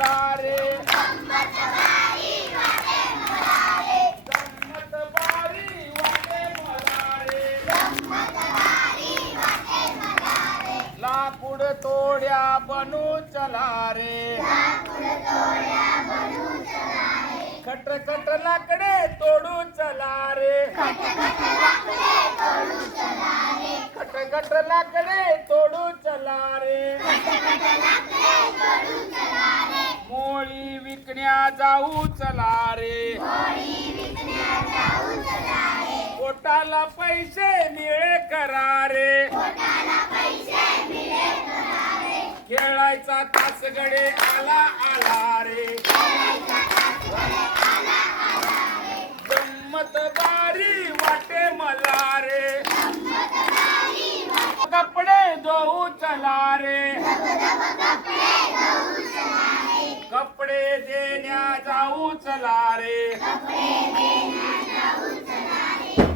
मला रे गंमत बारी वाटे रे लाकूड तोड्या बनू चला रे खट खट लाकडे तोडू चला रे खट खट लाकडे तोडू चला रे विकण्या जाऊ चला रे. पोटाला पैसे निळे करा रे. खेळायचा तास गडे आला आला रे. गंमत बारी वाटे मला रे. कपडे धुवू चला रे. उचला चला रे.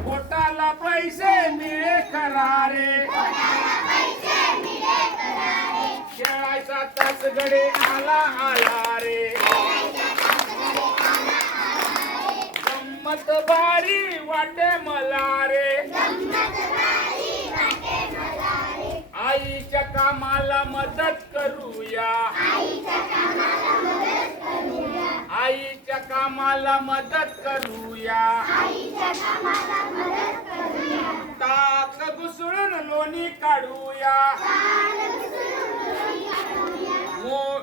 पोटाला पैसे मिळे करारे. खेळायचा तास गडे आला आला रे. गंमत बारी वाटे मला रे. आईच्या कामाला मदत करूया. आईच्या कामाला मदत करूया. ताक घुसळून लोणी काढूया. मो-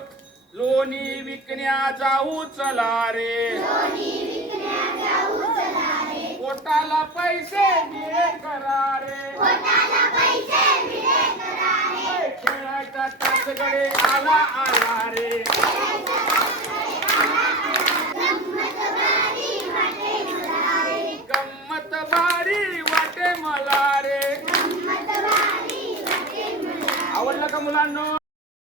लोणी विकण्या जाऊ चला रे. पोटाला पैसे मिळे करा रे. खेळायचा तासगडे आला आला रे. वाटे